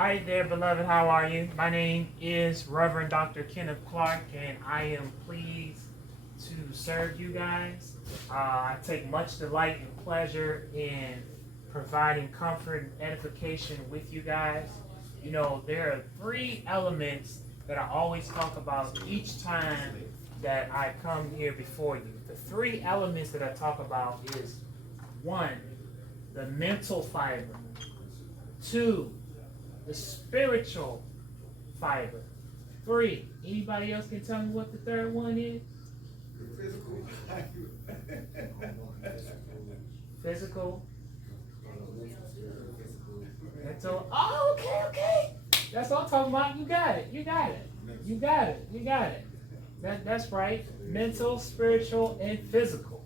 Hi there, beloved. How are you? My name is Reverend Dr. Kenneth Clark, and I am pleased to serve you guys. I take much delight and pleasure in providing comfort and edification with you guys. You know, there are three elements that I always talk about each time that I come here before you. The three elements that I talk about is one, the mental fiber; two, the spiritual fiber; three, anybody else can tell me what the third one is? Physical. Physical, mental. Oh, okay. That's what I'm talking about. You got it. That's right. Mental, spiritual, and physical.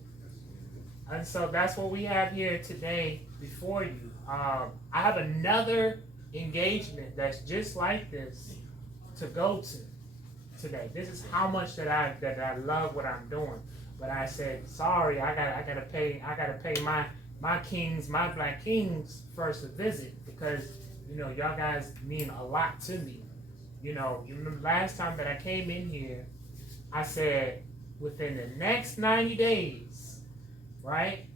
And so that's what we have here today before you. I have another engagement that's just like this to go to today. This is how much that I love what I'm doing. But I said, sorry, I gotta pay my kings, my black kings first a visit, because y'all guys mean a lot to me. You remember last time that I came in here, I said within the next 90 days, right?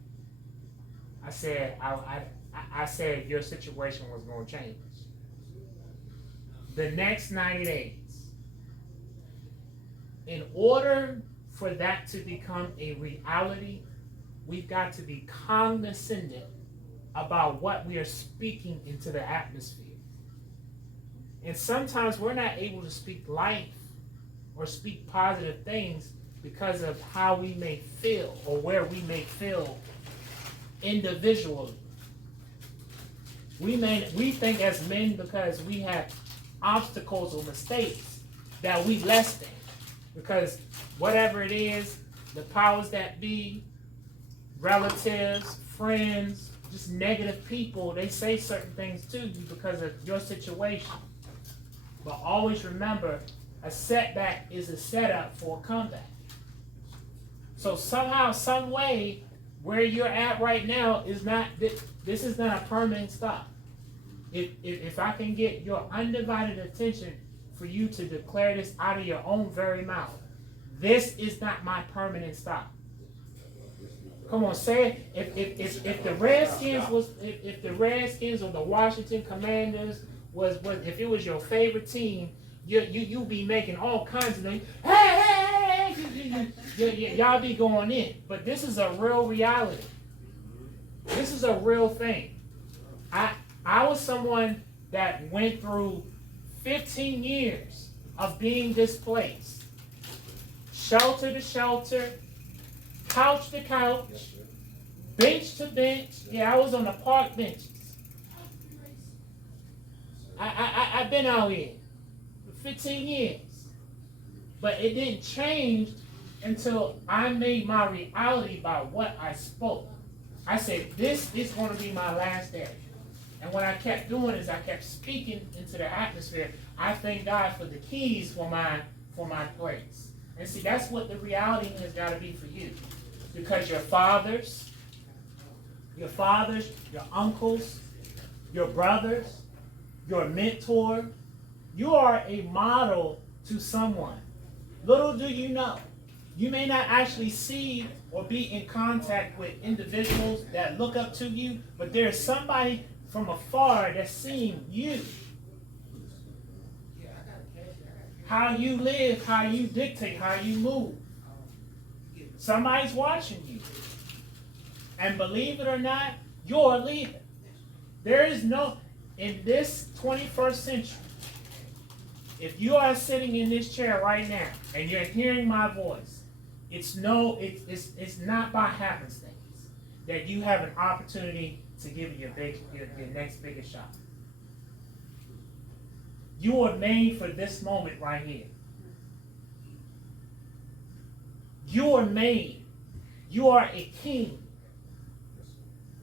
I said I said your situation was going to change. The next 90 days. In order for that to become a reality, we've got to be cognizant about what we are speaking into the atmosphere. And sometimes we're not able to speak life or speak positive things because of how we may feel or where we may feel individually. We think as men, because we have obstacles or mistakes, that we less than. Because whatever it is, the powers that be, relatives, friends, just negative people, they say certain things to you because of your situation. But always remember, a setback is a setup for a comeback. So somehow, some way, where you're at right now is not, this is not a permanent stop. If I can get your undivided attention for you to declare this out of your own very mouth, this is not my permanent stop. Come on, say it. If the Redskins or the Washington Commanders was if it was your favorite team, you be making all kinds of things. Hey, y'all be going in. But this is a real reality. This is a real thing. I was someone that went through 15 years of being displaced. Shelter to shelter, couch to couch, bench to bench. Yeah, I was on the park benches. I've been out here for 15 years. But it didn't change until I made my reality by what I spoke. I said, this is going to be my last day. And what I kept doing is I kept speaking into the atmosphere. I thank God for the keys for my place. And see, that's what the reality has got to be for you. Because your fathers, your uncles, your brothers, your mentor, you are a model to someone. Little do you know, you may not actually see or be in contact with individuals that look up to you, but there's somebody from afar that's seeing you. How you live, how you dictate, how you move. Somebody's watching you. And believe it or not, you're a leader. There is no, in this 21st century, if you are sitting in this chair right now and you're hearing my voice, it's not by happenstance that you have an opportunity to give your next biggest shot. You were made for this moment right here. You are made. You are a king.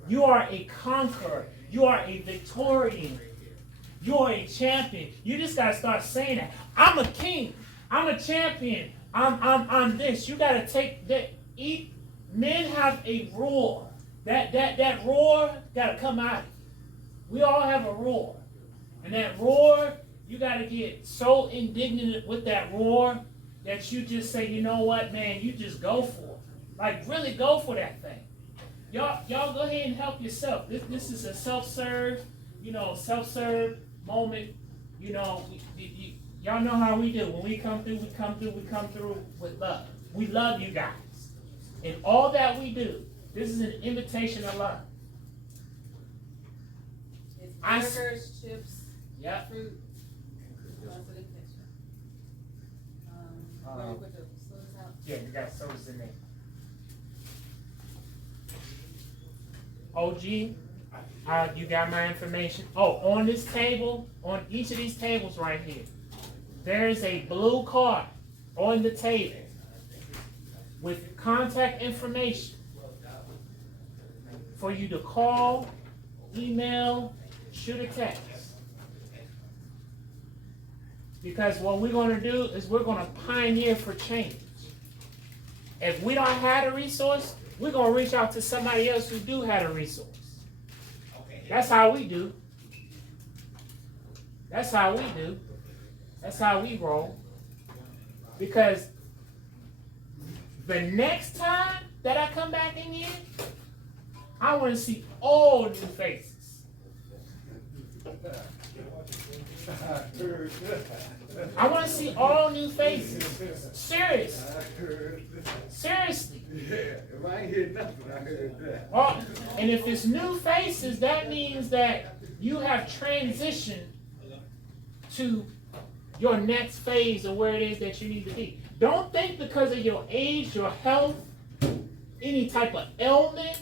You are a conqueror. You are a victorian. You are a champion. You just gotta start saying that. I'm a king. I'm a champion. I'm this. You gotta take that. Men have a roar. That roar gotta come out. We all have a roar. And that roar, you got to get so indignant with that roar that you just say, you know what, man, you just go for it. Like, really go for that thing. Y'all go ahead and help yourself. This is a self-serve, self-serve moment. Y'all know how we do. When we come through with love. We love you guys. And all that we do, this is an invitation of love. It's burgers, chips, yep. fruit. Where you put the sodas out? Yeah, we got sodas in there. OG, you got my information. Oh, on this table, on each of these tables right here, there's a blue card on the table with contact information for you to call, email, shoot a text. Because what we're going to do is we're going to pioneer for change. If we don't have a resource, we're going to reach out to somebody else who do have a resource. That's how we do. That's how we do. That's how we roll. Because the next time that I come back in here, I want to see all new faces. I want to see all new faces. Seriously. Yeah, if I ain't hear nothing, I heard that. Oh, and if it's new faces, that means that you have transitioned to your next phase of where it is that you need to be. Don't think because of your age, your health, any type of ailment,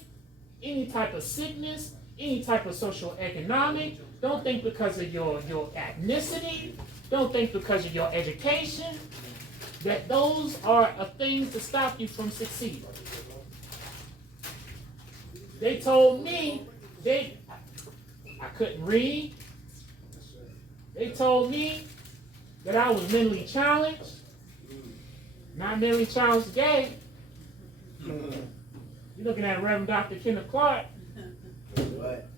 any type of sickness, any type of social economic. Don't think because of your ethnicity. Don't think because of your education. That those are things to stop you from succeeding. They told me I couldn't read. They told me that I was mentally challenged. Not mentally challenged gay. You're looking at Reverend Dr. Kenneth Clark. What?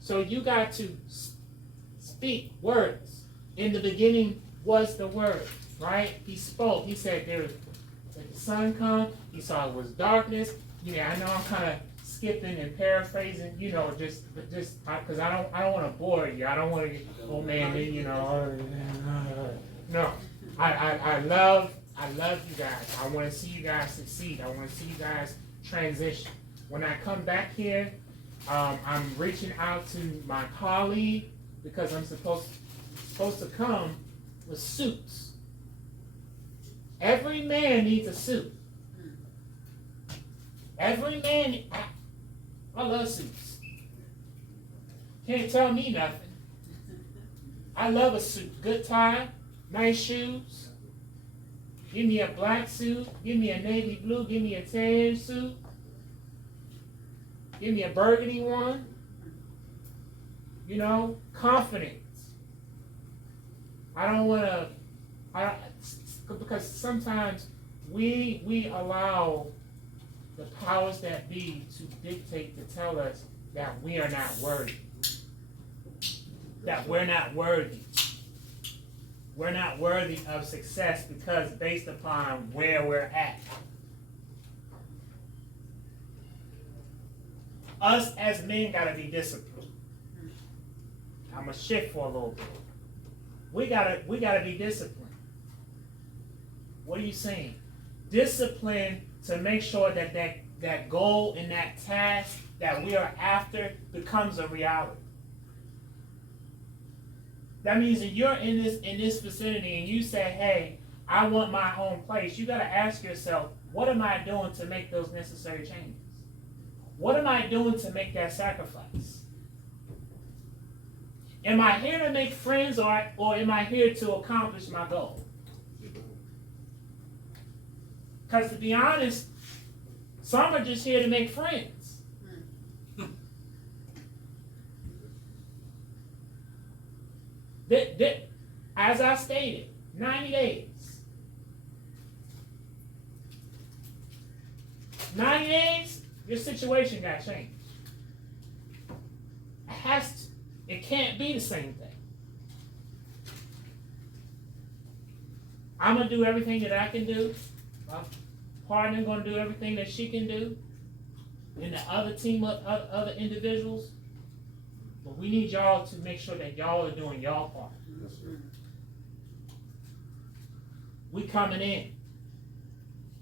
So you got to speak words. In the beginning was the Word, right? He spoke. He said, "Let the sun come." He saw it was darkness. Yeah, I know I'm kind of skipping and paraphrasing, just because I don't want to bore you. I don't want to, No, I love you guys. I want to see you guys succeed. I want to see you guys transition. When I come back here, I'm reaching out to my colleague because I'm supposed to come with suits. Every man needs a suit. Every man, I love suits. Can't tell me nothing. I love a suit. Good tie, nice shoes. Give me a black suit. Give me a navy blue. Give me a tan suit. Give me a burgundy one. Confidence. I don't want to, because sometimes we allow the powers that be to dictate, to tell us that we are not worthy. That we're not worthy. We're not worthy of success because based upon where we're at. Us as men gotta be disciplined. I'm gonna shift for a little bit. We gotta be disciplined. What are you saying? Discipline to make sure that goal and that task that we are after becomes a reality. That means that you're in this vicinity and you say, "Hey, I want my own place." You gotta ask yourself, what am I doing to make those necessary changes? What am I doing to make that sacrifice? Am I here to make friends or am I here to accomplish my goal? Because to be honest, some are just here to make friends. As I stated, 90 days. 90 days, your situation got changed. It can't be the same thing. I'm gonna do everything that I can do. My partner gonna do everything that she can do, and the other team of other individuals. But we need y'all to make sure that y'all are doing y'all part. Yes, sir. We coming in.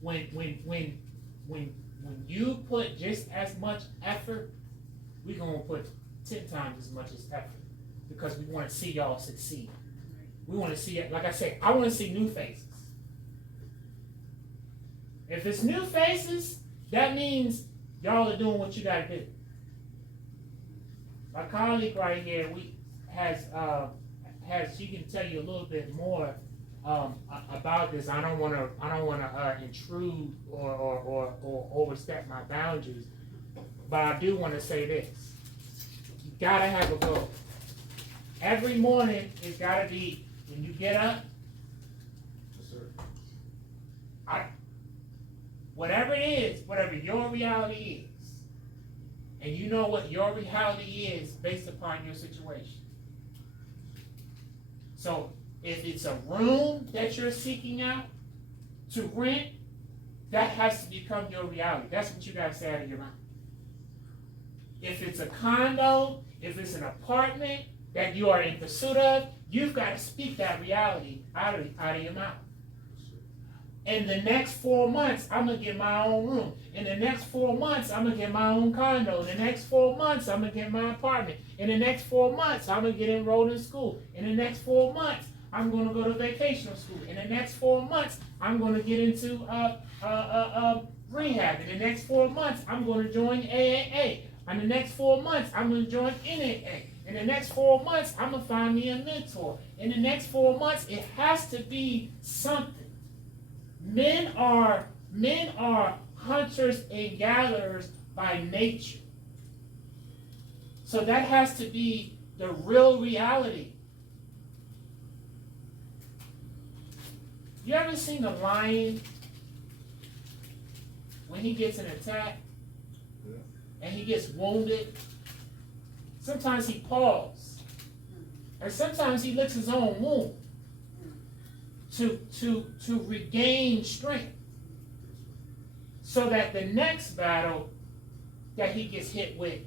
When you put just as much effort, we gonna put 10 times as much as effort because we want to see y'all succeed. We want to see it. Like I said, I want to see new faces. If it's new faces, that means y'all are doing what you gotta do. My colleague right here, she can tell you a little bit more about this. I don't want to intrude or overstep my boundaries, but I do want to say this: you gotta have a goal. Every morning, it's gotta be when you get up. Yes, sir. Whatever it is, whatever your reality is, and you know what your reality is based upon your situation. So if it's a room that you're seeking out to rent, that has to become your reality. That's what you gotta say out of your mouth. If it's a condo, if it's an apartment that you are in pursuit of, you've got to speak that reality out of your mouth. In the next 4 months, I'm going to get my own room. In the next 4 months, I'm going to get my own condo. In the next 4 months, I'm going to get my apartment. In the next 4 months, I'm going to get enrolled in school. In the next 4 months, I'm going to go to vacational school. In the next 4 months, I'm going to get into rehab. In the next 4 months, I'm going to join AAA. In the next 4 months, I'm going to join NAA. In the next 4 months, I'm going to find me a mentor. In the next 4 months, it has to be something. Men are hunters and gatherers by nature. So that has to be the real reality. You ever seen a lion when he gets an attack and he gets wounded? Sometimes he pauses, and sometimes he licks his own wound to regain strength, so that the next battle that he gets hit with,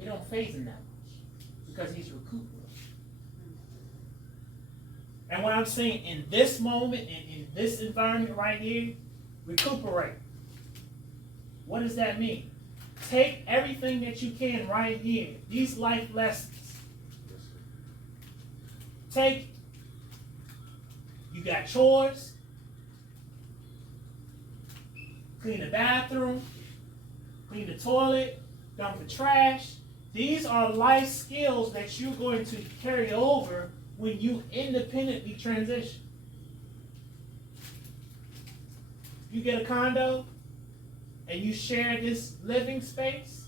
it don't faze him that much because he's recuperating. And what I'm saying in this moment and in this environment right here, recuperate. What does that mean? Take everything that you can right here, these life lessons. Take, you got chores, clean the bathroom, clean the toilet, dump the trash. These are life skills that you're going to carry over when you independently transition. You get a condo and you share this living space,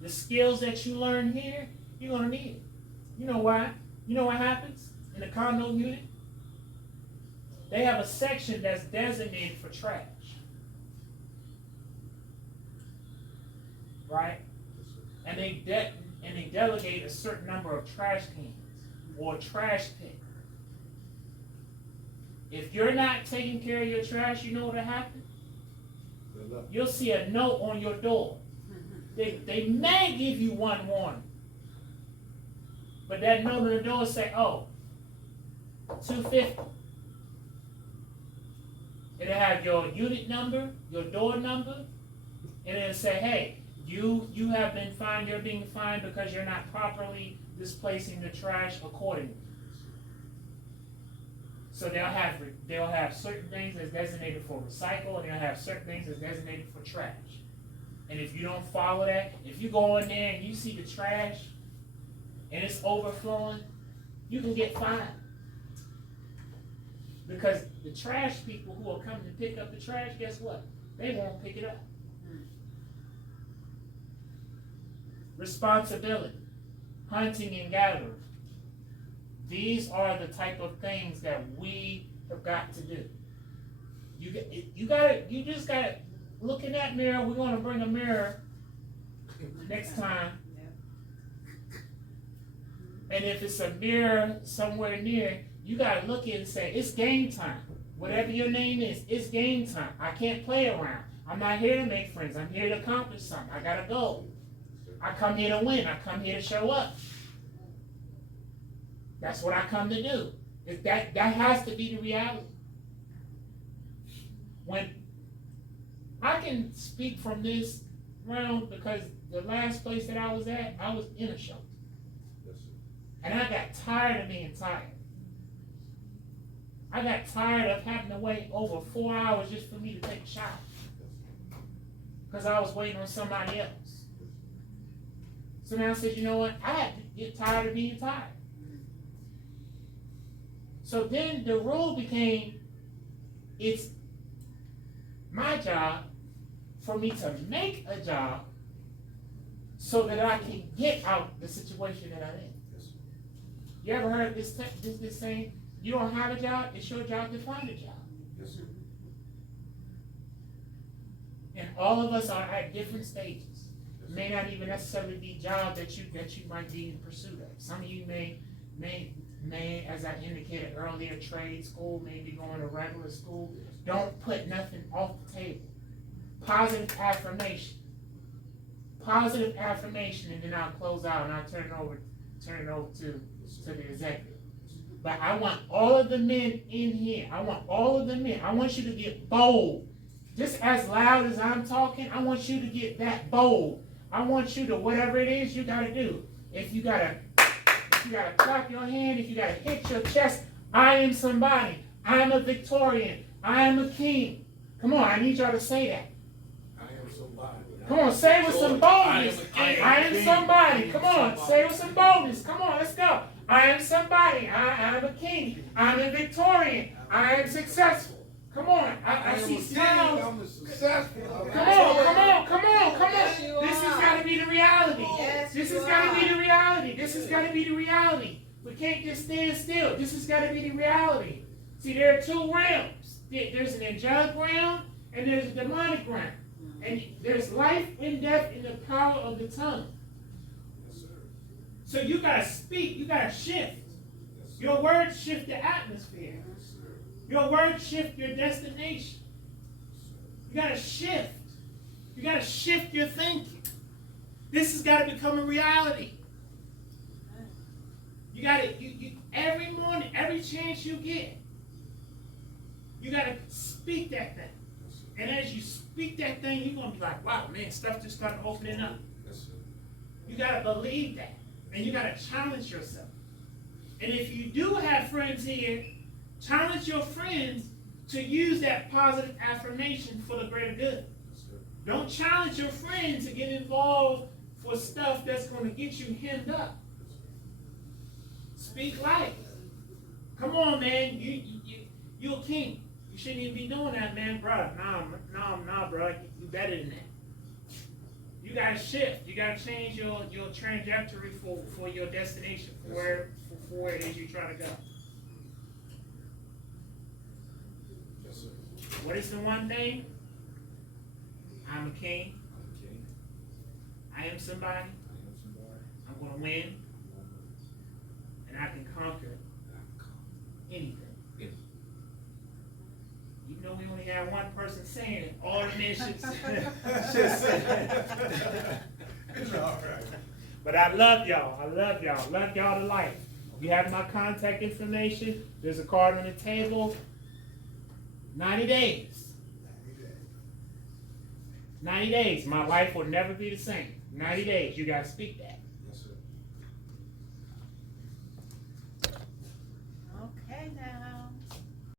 the skills that you learn here, you're going to need it. You know why? You know what happens in a condo unit? They have a section that's designated for trash. Right? And they delegate a certain number of trash cans or trash pick. If you're not taking care of your trash, you know what'll happen? You'll see a note on your door. They may give you one warning, but that note on the door say, oh, $250. It'll have your unit number, your door number, and it'll say, hey, you have been fined, you're being fined because you're not properly displacing the trash accordingly. So they'll have certain things that's designated for recycle, and they'll have certain things that's designated for trash. And if you don't follow that, if you go in there and you see the trash and it's overflowing, you can get fined. Because the trash people who are coming to pick up the trash, guess what? They won't pick it up. Responsibility, hunting and gathering. These are the type of things that we have got to do. You just gotta look in that mirror. We're gonna bring a mirror next time. And if it's a mirror somewhere near, you gotta look at it and say, it's game time. Whatever your name is, it's game time. I can't play around. I'm not here to make friends. I'm here to accomplish something. I got a goal. I come here to win. I come here to show up. That's what I come to do. That has to be the reality. When I can speak from this realm, because the last place that I was at, I was in a shelter. Yes, sir. And I got tired of being tired. I got tired of having to wait over 4 hours just for me to take a shower. Because I was waiting on somebody else. So now I said, you know what? I had to get tired of being tired. So then the rule became, it's my job for me to make a job so that I can get out the situation that I'm in. Yes, sir. You ever heard this saying? You don't have a job, it's your job to find a job. Yes, sir. And all of us are at different stages. It may not even necessarily be jobs that you might be in pursuit of. Some of you may, as I indicated earlier, trade school, maybe going to regular school. Don't put nothing off the table. Positive affirmation. Positive affirmation, and then I'll close out and I'll turn it over to the executive. But I want all of the men in here. I want all of the men. I want you to get bold. Just as loud as I'm talking, I want you to get that bold. I want you to, whatever it is you gotta do. If you gotta clap your hand, if you gotta hit your chest, I am somebody. I am a Victorian. I am a king. Come on, I need y'all to say that. I am somebody. Come on, say it with some boldness. I I am somebody. Come on, say it with some boldness. Come on, let's go. I am somebody. I am a king. I'm a Victorian. I am successful. Come on, I see smiles. I'm successful. Come on. Yes, you This has are. got to be the reality. Yes, This you has got to are. be the reality. This has got to be the reality. We can't just stand still. This has got to be the reality. See, there are two realms. There's an angelic realm and there's a demonic realm. And there's life and death in the power of the tongue. Yes, sir. So you got to speak. You got to shift. Yes, sir. Your words shift the atmosphere. Yes, sir. Your words shift your destination. You got to shift. You got to shift your thinking. This has got to become a reality. You got to, every morning, every chance you get, you got to speak that thing. Yes, sir. And as you speak that thing, you're going to be like, wow, man, stuff just started opening up. Yes, sir. You got to believe that. And you got to challenge yourself. And if you do have friends here, challenge your friends to use that positive affirmation for the greater good. Yes, sir. Don't challenge your friend to get involved for stuff that's going to get you hemmed up. Speak life. Come on, man. You're a king. You shouldn't even be doing that, man, bro. Nah, bro. You better than that. You gotta shift. You gotta change your trajectory for your destination, for where it is you're trying to go. Yes, sir. What is the one thing? I'm a king. I'm a king. I am somebody. I am somebody. I'm gonna win, and I can conquer anything. Even though we only have one person saying it, all the men should say it. All right. But I love y'all. I love y'all. Love y'all to life. You have my contact information. There's a card on the table. 90 days. 90 days. My life will never be the same. 90 days. You got to speak that.